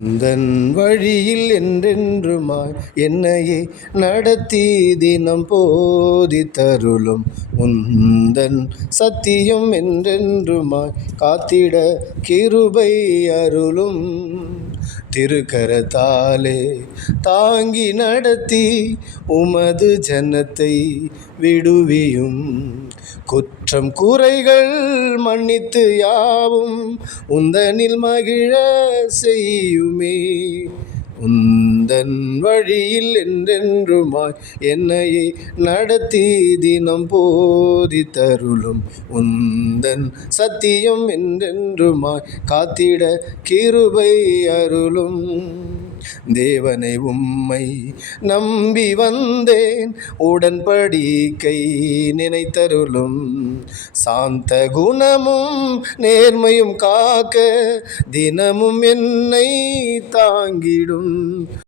உந்தன் வழியில் என்றென்றுமாய் என்னையே நடத்தி தினம் போதித்தருளும் உந்தன் சத்தியம் என்றென்றுமாய் காத்திட கிருபை அருளும். திருக்கரத்தாலே தாங்கி நடத்தி உமது ஜனத்தை விடுவியும். குற்றம் குறைகள் மன்னித்து யாவும் உந்தனில் மகிழ செய்யுமே. உந்தன் வழியில் என்றென்றுமாய் என்னையே நடத்தி தினம் போதித்தருளும் உந்தன் சத்தியம் என்றென்றுமாய் காத்திட கிருபை அருளும். தேவனை உம்மை நம்பி வந்தேன், உடன்படிக்கை நினைத்தருளும். சாந்த குணமும் நேர்மையும் காக்க தினமும் என்னை தாங்கிடும்.